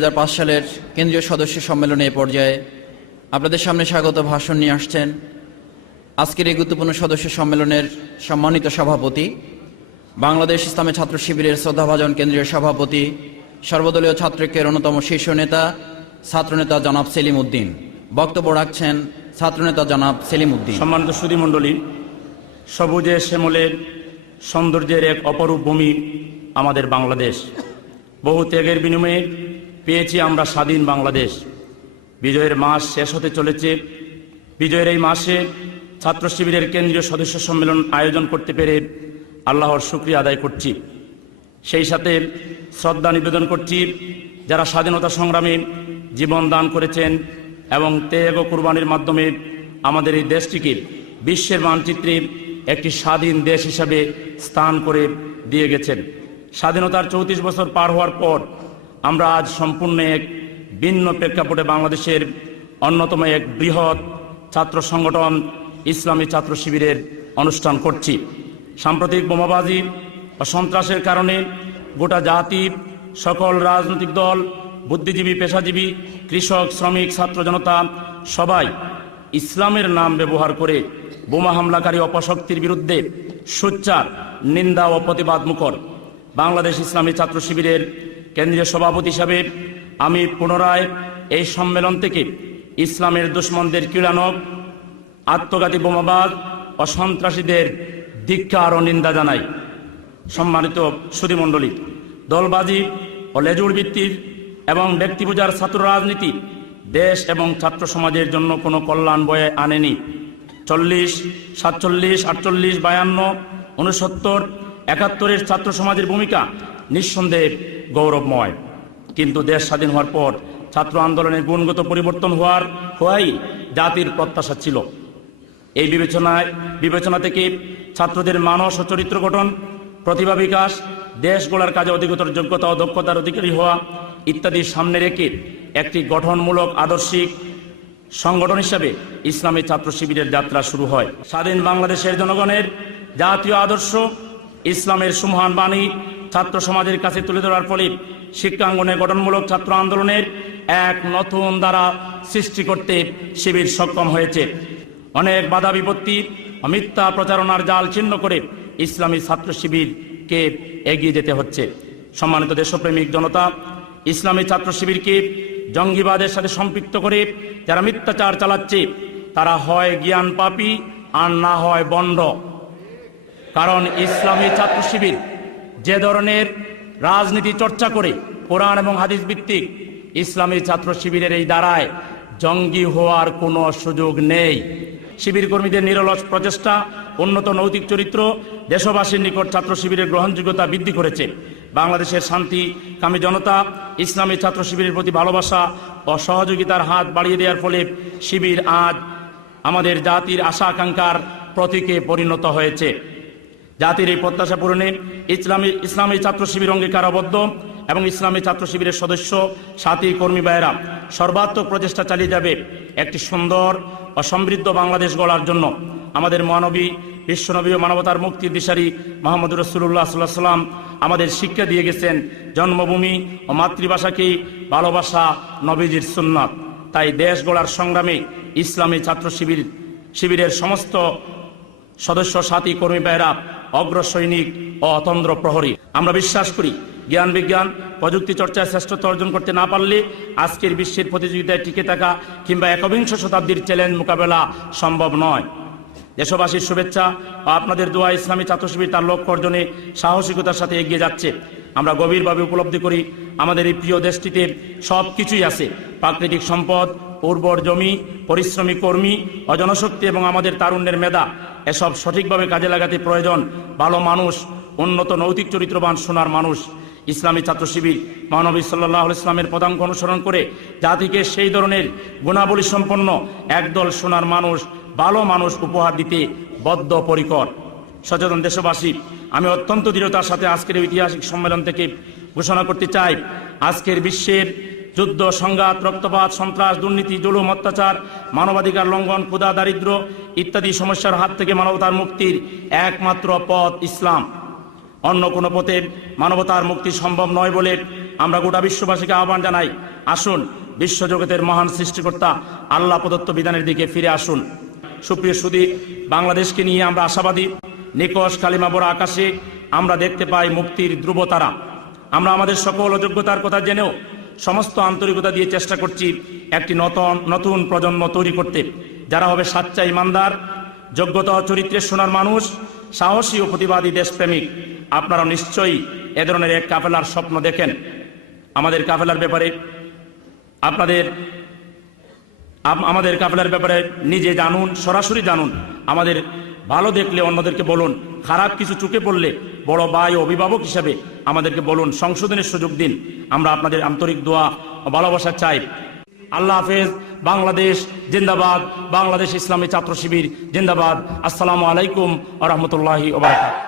হাজার পাঁচ সালের কেন্দ্রীয় সদস্য সম্মেলনে এ পর্যায়ে আপনাদের সামনে স্বাগত ভাষণ নিয়ে আসছেন আজকের এই গুরুত্বপূর্ণ সদস্য সম্মেলনের সম্মানিত সভাপতি বাংলাদেশ ইসলামী ছাত্র শিবিরের শ্রদ্ধাভাজন কেন্দ্রীয় সভাপতি সর্বদলীয় ছাত্রকের অন্যতম শীর্ষ নেতা ছাত্রনেতা জনাব সেলিম উদ্দিন বক্তব্য রাখছেন ছাত্রনেতা জনাব সেলিম উদ্দিন সম্মানিত সুদীমণ্ডলী সবুজে শ্যামলের সৌন্দর্যের এক অপরূপ ভূমি আমাদের বাংলাদেশ বহু ত্যাগের বিনিময়ে পেয়েছি আমরা স্বাধীন বাংলাদেশ বিজয়ের মাস শেষ হতে চলেছে বিজয়ের এই মাসে ছাত্র শিবিরের কেন্দ্রীয় সদস্য সম্মেলন আয়োজন করতে পেরে আল্লাহর শুক্রিয়া আদায় করছি সেই সাথে শ্রদ্ধা নিবেদন করছি যারা স্বাধীনতা সংগ্রামে জীবন দান করেছেন এবং তেগ ও কুরবানির মাধ্যমে আমাদের এই দেশটিকে বিশ্বের মানচিত্রে একটি স্বাধীন দেশ হিসাবে স্থান করে দিয়ে গেছেন স্বাধীনতার চৌত্রিশ বছর পার হওয়ার পর আমরা আজ সম্পূর্ণ এক ভিন্ন প্রেক্ষাপটে বাংলাদেশের অন্যতম এক বৃহৎ ছাত্র সংগঠন ইসলামী ছাত্র শিবিরের অনুষ্ঠান করছি সাম্প্রতিক বোমাবাজি ও সন্ত্রাসের কারণে গোটা জাতি সকল রাজনৈতিক দল বুদ্ধিজীবী পেশাজীবী কৃষক শ্রমিক ছাত্র জনতা সবাই ইসলামের নাম ব্যবহার করে বোমা হামলাকারী অপশক্তির বিরুদ্ধে সোচ্চার নিন্দা ও প্রতিবাদ মুখর বাংলাদেশ ইসলামী ছাত্র শিবিরের কেন্দ্রীয় সভাপতি হিসাবে আমি পুনরায় এই সম্মেলন থেকে ইসলামের দুশ্মনদের কিড়ানক আত্মঘাতী বোমাবাদ ও সন্ত্রাসীদের দীক্ষা ও নিন্দা জানাই সম্মানিত সুদীমণ্ডলী দলবাজি ও লেজুর ভিত্তির এবং ব্যক্তিপূজার ছাত্র রাজনীতি দেশ এবং ছাত্র সমাজের জন্য কোনো কল্যাণ বয়ে আনেনি চল্লিশ সাতচল্লিশ আটচল্লিশ বায়ান্ন উনসত্তর একাত্তরের ছাত্র সমাজের ভূমিকা নিঃসন্দেহে গৌরবময় কিন্তু দেশ স্বাধীন হওয়ার পর ছাত্র আন্দোলনের গুণগত পরিবর্তন হওয়ার হওয়াই জাতির প্রত্যাশা ছিল এই বিবেচনায় বিবেচনা থেকে ছাত্রদের মানস ও চরিত্র গঠন প্রতিভা বিকাশ দেশ গোলার কাজে অধিকতর যোগ্যতা ও দক্ষতার অধিকারী হওয়া ইত্যাদি সামনে রেখে একটি গঠনমূলক আদর্শিক সংগঠন হিসাবে ইসলামী ছাত্র শিবিরের যাত্রা শুরু হয় স্বাধীন বাংলাদেশের জনগণের জাতীয় আদর্শ ইসলামের সুমহান বাণী ছাত্র সমাজের কাছে তুলে ধরার ফলে শিক্ষাঙ্গনে গঠনমূলক ছাত্র আন্দোলনের এক নতুন দ্বারা সৃষ্টি করতে শিবির সক্ষম হয়েছে অনেক বাধা বিপত্তি মিথ্যা প্রচারণার জাল চিহ্ন করে ইসলামী ছাত্র শিবিরকে এগিয়ে যেতে হচ্ছে সম্মানিত দেশপ্রেমিক জনতা ইসলামী ছাত্র শিবিরকে জঙ্গিবাদের সাথে সম্পৃক্ত করে যারা মিথ্যাচার চালাচ্ছে তারা হয় জ্ঞান পাপি আর না হয় বন্ড কারণ ইসলামী ছাত্র শিবির যে ধরনের রাজনীতি চর্চা করে কোরআন এবং হাদিস ভিত্তিক ইসলামী ছাত্র শিবিরের এই দ্বারায় জঙ্গি হওয়ার কোনো সুযোগ নেই শিবির কর্মীদের নিরলস প্রচেষ্টা উন্নত নৈতিক চরিত্র দেশবাসীর নিকট ছাত্র শিবিরের গ্রহণযোগ্যতা বৃদ্ধি করেছে বাংলাদেশের শান্তি কামী জনতা ইসলামী ছাত্র শিবিরের প্রতি ভালোবাসা ও সহযোগিতার হাত বাড়িয়ে দেওয়ার ফলে শিবির আজ আমাদের জাতির আশা আকাঙ্ক্ষার প্রতীকে পরিণত হয়েছে জাতির এই প্রত্যাশা পূরণে ইসলামী ইসলামী ছাত্র শিবির অঙ্গীকারাবদ্ধ এবং ইসলামী ছাত্র শিবিরের সদস্য সাথী কর্মী ভাইয়েরা সর্বাত্মক প্রচেষ্টা চালিয়ে যাবে একটি সুন্দর ও সমৃদ্ধ বাংলাদেশ গড়ার জন্য আমাদের মানবী বিশ্বনবী ও মানবতার মুক্তির দিশারি মোহাম্মদ রসুল্লাহ সাল্লাহ সাল্লাম আমাদের শিক্ষা দিয়ে গেছেন জন্মভূমি ও মাতৃভাষাকেই ভালোবাসা নবীজির সুন্নাত তাই দেশ গড়ার সংগ্রামে ইসলামী ছাত্র শিবির শিবিরের সমস্ত সদস্য সাথী কর্মী বেহরা অগ্রসৈনিক ও অতন্দ্র প্রহরী আমরা বিশ্বাস করি জ্ঞান বিজ্ঞান প্রযুক্তি চর্চায় শ্রেষ্ঠত্ব অর্জন করতে না পারলে আজকের বিশ্বের প্রতিযোগিতায় টিকে থাকা কিংবা একবিংশ শতাব্দীর চ্যালেঞ্জ মোকাবেলা সম্ভব নয় দেশবাসীর শুভেচ্ছা ও আপনাদের দোয়া ইসলামী ছাত্রশিবির তার লক্ষ্য অর্জনে সাহসিকতার সাথে এগিয়ে যাচ্ছে আমরা গভীরভাবে উপলব্ধি করি আমাদের এই প্রিয় দেশটিতে সব কিছুই আছে প্রাকৃতিক সম্পদ উর্বর জমি পরিশ্রমী কর্মী অজনশক্তি এবং আমাদের তারুণ্যের মেধা এসব সঠিকভাবে কাজে লাগাতে প্রয়োজন ভালো মানুষ উন্নত নৈতিক চরিত্রবান সোনার মানুষ ইসলামী ছাত্র শিবির মহানবী সাল্লাহ ইসলামের পদাঙ্ক অনুসরণ করে জাতিকে সেই ধরনের গুণাবলী সম্পন্ন একদল সোনার মানুষ ভালো মানুষ উপহার দিতে বদ্ধপরিকর সচেতন দেশবাসী আমি অত্যন্ত দৃঢ়তার সাথে আজকের ঐতিহাসিক সম্মেলন থেকে ঘোষণা করতে চাই আজকের বিশ্বের যুদ্ধ সংঘাত রক্তপাত সন্ত্রাস দুর্নীতি জুলুম অত্যাচার মানবাধিকার লঙ্ঘন ক্ষুধা দারিদ্র ইত্যাদি সমস্যার হাত থেকে মানবতার মুক্তির একমাত্র পথ ইসলাম অন্য কোনো পথে মানবতার মুক্তি সম্ভব নয় বলে আমরা গোটা বিশ্ববাসীকে আহ্বান জানাই আসুন বিশ্বজগতের মহান সৃষ্টিকর্তা আল্লাহ প্রদত্ত বিধানের দিকে ফিরে আসুন সুপ্রিয় সুদী বাংলাদেশকে নিয়ে আমরা আশাবাদী নিকশ কালিমা বড় আকাশে আমরা দেখতে পাই মুক্তির ধ্রুবতারা আমরা আমাদের সকল অযোগ্যতার কথা জেনেও সমস্ত আন্তরিকতা দিয়ে চেষ্টা করছি একটি নতুন নতুন প্রজন্ম তৈরি করতে যারা হবে সাচ্চা ইমানদার যোগ্যতা চরিত্রের সোনার মানুষ সাহসী ও প্রতিবাদী দেশপ্রেমিক আপনারা নিশ্চয়ই এ ধরনের এক কাফেলার স্বপ্ন দেখেন আমাদের কাফেলার ব্যাপারে আপনাদের আমাদের কাফেলার ব্যাপারে নিজে জানুন সরাসরি জানুন আমাদের ভালো দেখলে অন্যদেরকে বলুন খারাপ কিছু চুকে পড়লে বড় ভাই অভিভাবক হিসাবে আমাদেরকে বলুন সংশোধনের সুযোগ দিন আমরা আপনাদের আন্তরিক দোয়া ভালোবাসা চাই আল্লাহ হাফেজ বাংলাদেশ জিন্দাবাদ বাংলাদেশ ইসলামী ছাত্র শিবির জিন্দাবাদ আসসালামু আলাইকুম আ রহমতুল্লাহি ওবরাকাত